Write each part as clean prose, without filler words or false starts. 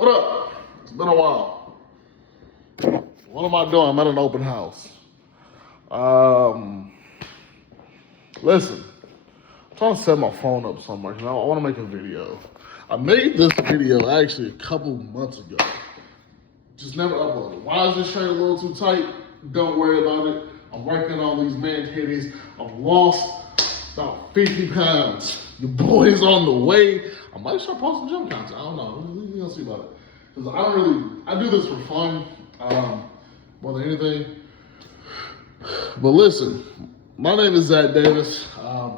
What up? It's been a while. What am I doing? I'm at an open house. Listen, I'm trying to set my phone up somewhere because I want to make a video. I made this video actually a couple months ago. Just never uploaded. Why is this shirt a little too tight? Don't worry about it. I'm working on these man titties. I've lost about 50 pounds. Your boy's on the way. I might start posting gym content. I don't know. We're gonna see about it. Because I do this for fun, more than anything. But listen, my name is Zach Davis, a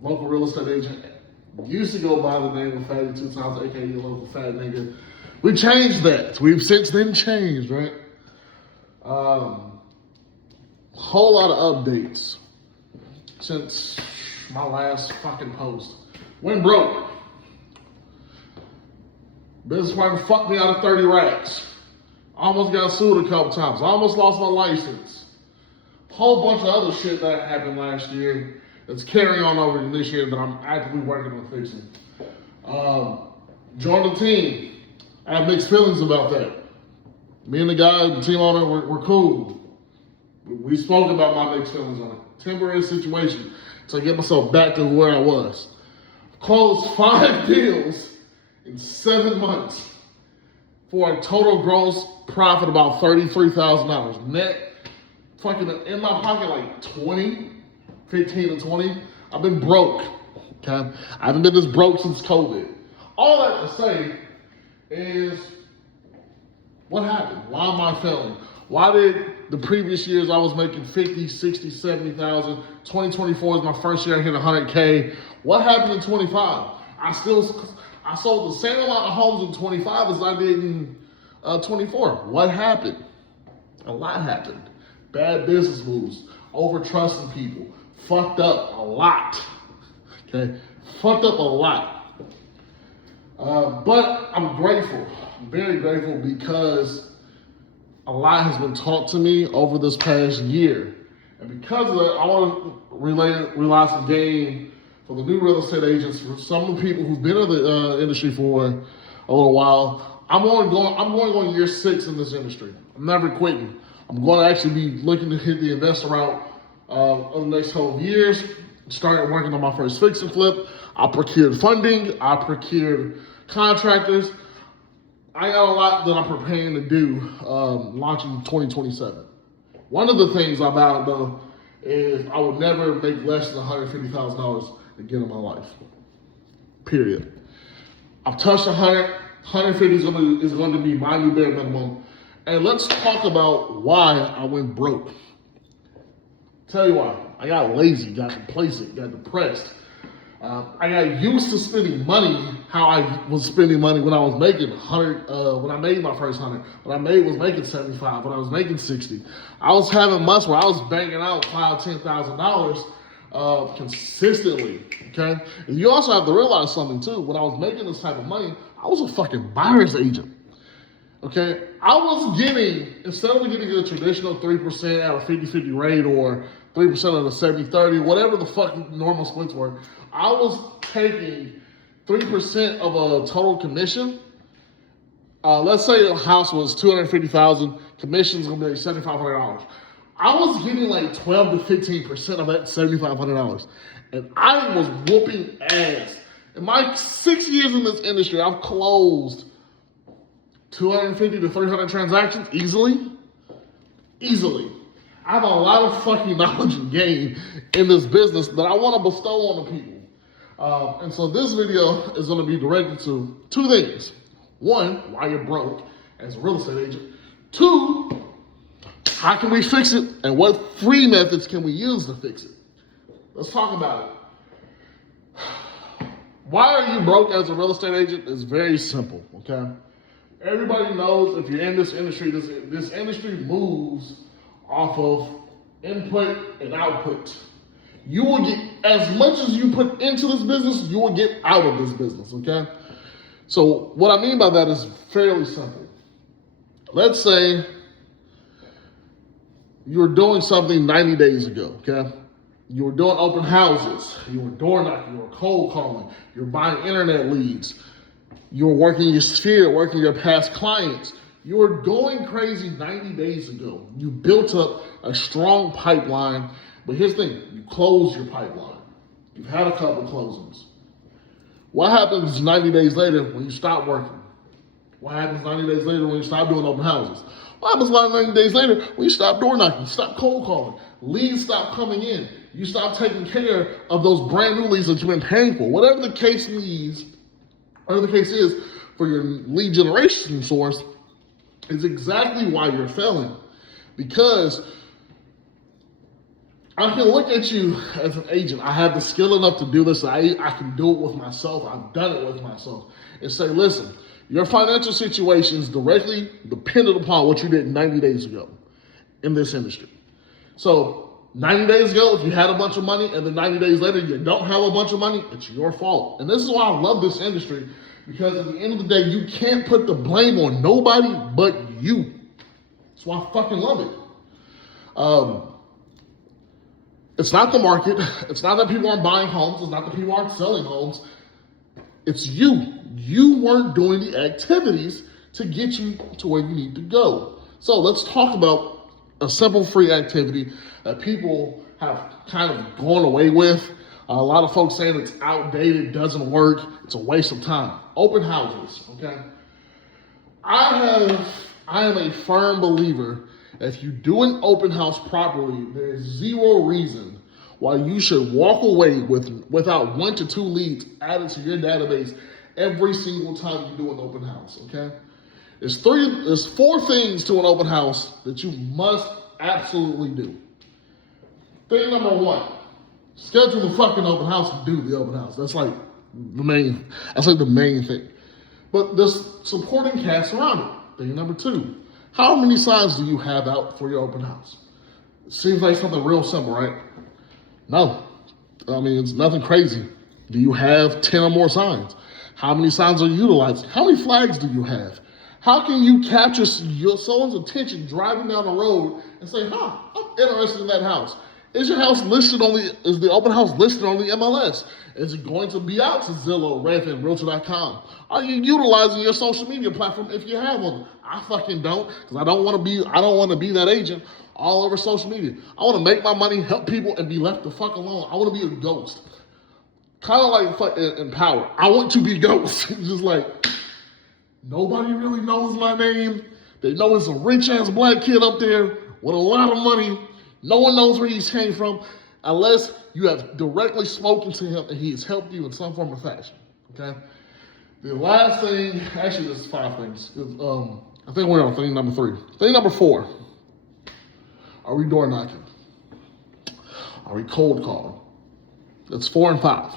local real estate agent. Used to go by the name of Fatty 2 Times, aka local fat nigga. We changed that. We've since then changed, right? Whole lot of updates since my last fucking post. Went broke. Business partner fucked me out of 30 racks. Almost got sued a couple times. Almost lost my license. Whole bunch of other shit that happened last year that's carrying on over in this year that I'm actively working on fixing. Joined the team. I have mixed feelings about that. Me and the guy, the team owner, we're cool. We spoke about my mixed feelings on it. Temporary situation to get myself back to where I was. Closed 5 deals in 7 months for a total gross profit about $33,000. Net fucking in my pocket like 15 to 20. I've been broke, okay? I haven't been this broke since COVID. All that to say is, what happened? Why am I failing? Why did the previous years I was making 50, 60, 70,000? 2024 is my first year I hit 100K. What happened in 25? I sold the same amount of homes in 25 as I did in 24. What happened? A lot happened. Bad business moves, over trusting people, fucked up a lot. Okay, fucked up a lot. But I'm grateful. I'm very grateful because a lot has been taught to me over this past year. And because of that, I want to relay some game for the new real estate agents, for some of the people who've been in the industry for a little while. I'm going on year 6 in this industry. I'm never quitting. I'm going to actually be looking to hit the investor route over the next couple of years. Started working on my first fix and flip. I procured funding. I procured contractors. I got a lot that I'm preparing to do launching 2027. One of the things about though is I would never make less than $150,000 again in my life. Period. I've touched 100. 150 is going to be my new bare minimum. And let's talk about why I went broke. Tell you why. I got lazy, got complacent, got depressed. I got used to spending money how I was spending money when I was making 100, when I made my first 100. When I was making 75, when I was making 60. I was having months where I was banging out $5,000, $10,000 consistently, okay? And you also have to realize something too. When I was making this type of money, I was a fucking buyer's agent. Okay, I was getting, instead of getting a traditional 3% at a 50-50 rate or 3% at a 70-30, whatever the fucking normal splits were, I was taking 3% of a total commission. Let's say a house was $250,000, commission's gonna be like $7,500. I was getting like 12 to 15% of that $7,500, and I was whooping ass. In my 6 years in this industry, I've closed 250 to 300 transactions easily. I have a lot of fucking knowledge and game in this business that I want to bestow on the people. And so this video is going to be directed to 2 things. 1, why you're broke as a real estate agent. 2, how can we fix it? And what free methods can we use to fix it? Let's talk about it. Why are you broke as a real estate agent? It's very simple, okay? Everybody knows if you're in this industry, this industry moves off of input and output. You will get, as much as you put into this business, you will get out of this business, okay? So what I mean by that is fairly simple. Let's say you were doing something 90 days ago, okay? You were doing open houses, you were door knocking, you were cold calling, you're buying internet leads. You're working your sphere, working your past clients. You were going crazy 90 days ago. You built up a strong pipeline, but here's the thing, you closed your pipeline. You've had a couple of closings. What happens 90 days later when you stop working? What happens 90 days later when you stop doing open houses? What happens 90 days later when you stop door knocking, stop cold calling, leads stop coming in, you stop taking care of those brand new leads that you've been paying for? Whatever the case is for your lead generation source is exactly why you're failing. Because I can look at you as an agent. I have the skill enough to do this. I can do it with myself. I've done it with myself. And say, listen, your financial situation is directly dependent upon what you did 90 days ago in this industry. So 90 days ago, if you had a bunch of money and then 90 days later you don't have a bunch of money, it's your fault. And this is why I love this industry, because at the end of the day, you can't put the blame on nobody but you. That's why I fucking love it. It's not the market. It's not that people aren't buying homes. It's not that people aren't selling homes. It's you. You weren't doing the activities to get you to where you need to go. So let's talk about a simple free activity that people have kind of gone away with. A lot of folks saying it's outdated, doesn't work, it's a waste of time. Open houses, okay? I am a firm believer that if you do an open house properly, there is zero reason why you should walk away without 1 to 2 leads added to your database every single time you do an open house, okay? There's 4 things to an open house that you must absolutely do. Thing number 1, schedule the fucking open house and do the open house. That's like the main thing. But there's supporting cast around it. Thing number 2, how many signs do you have out for your open house? It seems like something real simple, right? No. I mean, it's nothing crazy. Do you have 10 or more signs? How many signs are you utilizing? How many flags do you have? How can you capture someone's attention driving down the road and say, I'm interested in that house? Is your house listed is the open house listed on the MLS? Is it going to be out to Zillow, Redfin, Realtor.com? Are you utilizing your social media platform if you have one? I fucking don't, because I don't want to be that agent all over social media. I want to make my money, help people, and be left the fuck alone. I want to be a ghost. Kind of like in Power. I want to be a ghost. Just like, nobody really knows my name. They know it's a rich-ass black kid up there with a lot of money. No one knows where he came from unless you have directly spoken to him and he has helped you in some form or fashion, okay? The last thing, actually there's 5 things. I think we're on thing number 3. Thing number 4, are we door knocking? Are we cold calling? That's 4 and 5.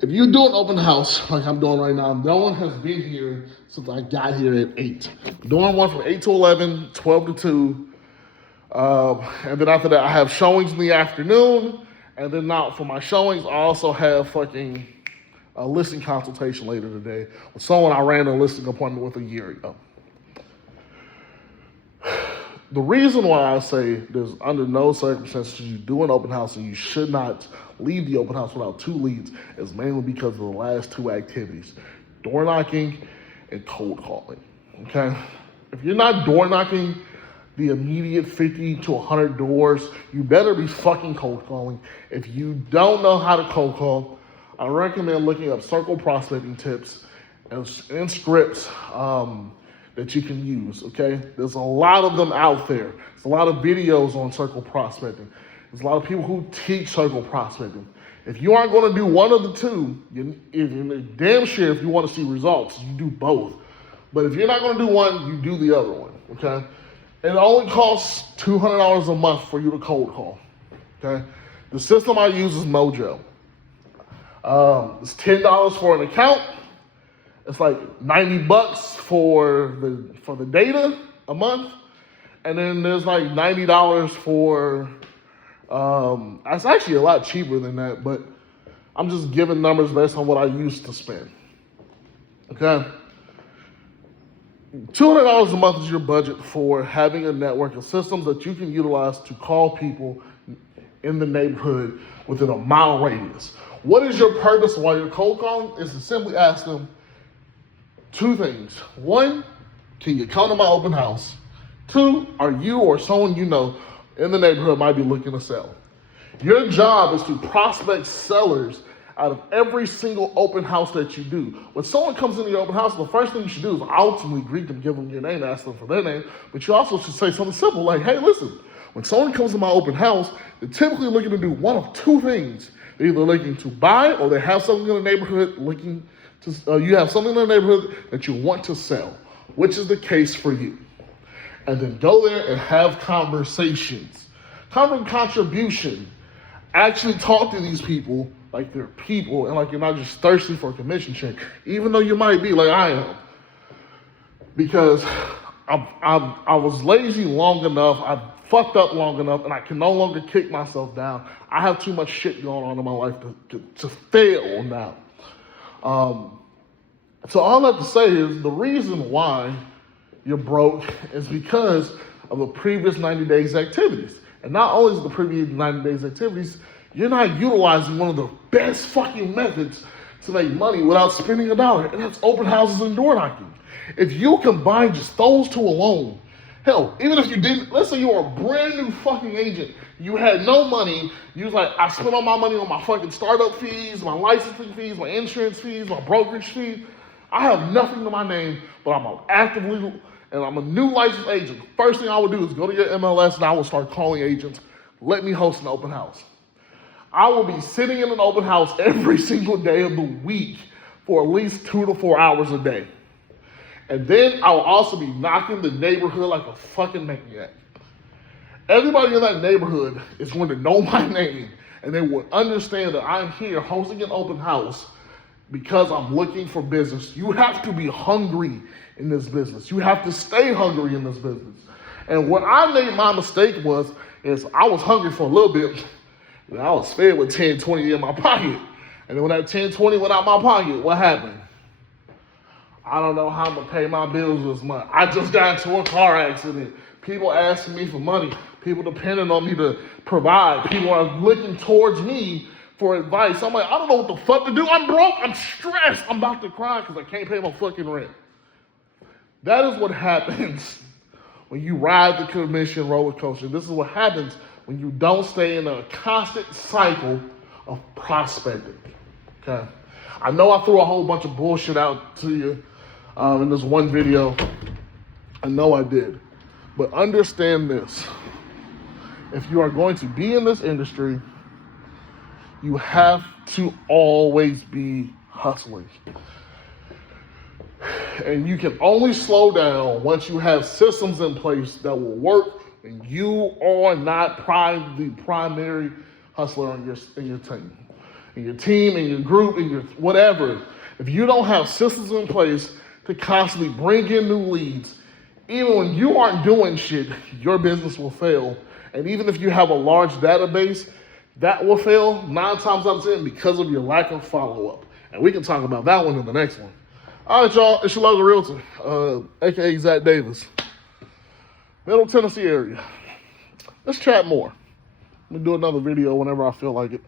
If you do an open house like I'm doing right now, no one has been here since I got here at 8. I'm doing one from 8 to 11, 12 to 2. And then after that, I have showings in the afternoon. And then now for my showings, I also have fucking a listing consultation later today with someone I ran a listing appointment with a year ago. The reason why I say there's under no circumstances you do an open house and you should not leave the open house without 2 leads is mainly because of the last 2 activities, door knocking and cold calling, okay? If you're not door knocking the immediate 50 to 100 doors, you better be fucking cold calling. If you don't know how to cold call, I recommend looking up circle prospecting tips and scripts that you can use, okay? There's a lot of them out there. There's a lot of videos on circle prospecting. There's a lot of people who teach circle prospecting. If you aren't going to do one of the 2, you're damn sure if you want to see results, you do both. But if you're not going to do one, you do the other one, okay? It only costs $200 a month for you to cold call, okay? The system I use is Mojo. It's $10 for an account. It's like $90 for the data a month. And then there's like $90 for, it's actually a lot cheaper than that, but I'm just giving numbers based on what I used to spend, okay? $200 a month is your budget for having a network of systems that you can utilize to call people in the neighborhood within a mile radius. What is your purpose while you're cold calling? Is to simply ask them, two things. One, can you come to my open house? Two, are you or someone you know in the neighborhood might be looking to sell? Your job is to prospect sellers out of every single open house that you do. When someone comes into your open house, the first thing you should do is ultimately greet them, give them your name, ask them for their name, but you also should say something simple like, hey, listen, when someone comes to my open house, they're typically looking to do one of two things. They're either looking to buy or they have something in the neighborhood looking to, you have something in the neighborhood that you want to sell, which is the case for you. And then go there and have conversations. Contribution. Actually talk to these people like they're people and like you're not just thirsty for a commission check, even though you might be like I am. Because I was lazy long enough, I fucked up long enough, and I can no longer kick myself down. I have too much shit going on in my life to fail now. So all I have to say is the reason why you're broke is because of the previous 90 days activities. And not only is the previous 90 days activities, you're not utilizing one of the best fucking methods to make money without spending a dollar, and that's open houses and door knocking. If you combine just those two alone, hell, even if you didn't, let's say you were a brand new fucking agent, you had no money, you was like, I spent all my money on my fucking startup fees, my licensing fees, my insurance fees, my brokerage fees. I have nothing to my name, but I'm actively, and I'm a new licensed agent. First thing I would do is go to your MLS and I will start calling agents, let me host an open house. I will be sitting in an open house every single day of the week for at least 2 to 4 hours a day. And then I will also be knocking the neighborhood like a fucking maniac. Everybody in that neighborhood is going to know my name and they will understand that I'm here hosting an open house because I'm looking for business. You have to be hungry in this business. You have to stay hungry in this business. And what I made my mistake is I was hungry for a little bit. And I was fed with 10, 20 in my pocket. And then when that 10, 20 went out my pocket, what happened? I don't know how I'm gonna pay my bills this month. I just got into a car accident. People asking me for money. People depending on me to provide. People are looking towards me for advice. I'm like, I don't know what the fuck to do. I'm broke. I'm stressed. I'm about to cry because I can't pay my fucking rent. That is what happens when you ride the commission roller coaster. This is what happens when you don't stay in a constant cycle of prospecting. Okay? I know I threw a whole bunch of bullshit out to you in this one video. I know I did. But understand this. If you are going to be in this industry, you have to always be hustling. And you can only slow down once you have systems in place that will work and you are not the primary hustler in your team. In your team, in your group, in your whatever. If you don't have systems in place to constantly bring in new leads, even when you aren't doing shit, your business will fail. And even if you have a large database, that will fail 9 times out of 10 because of your lack of follow-up. And we can talk about that one in the next one. All right, y'all, it's your local realtor, aka Zach Davis. Middle Tennessee area. Let's chat more. I'm gonna do another video whenever I feel like it.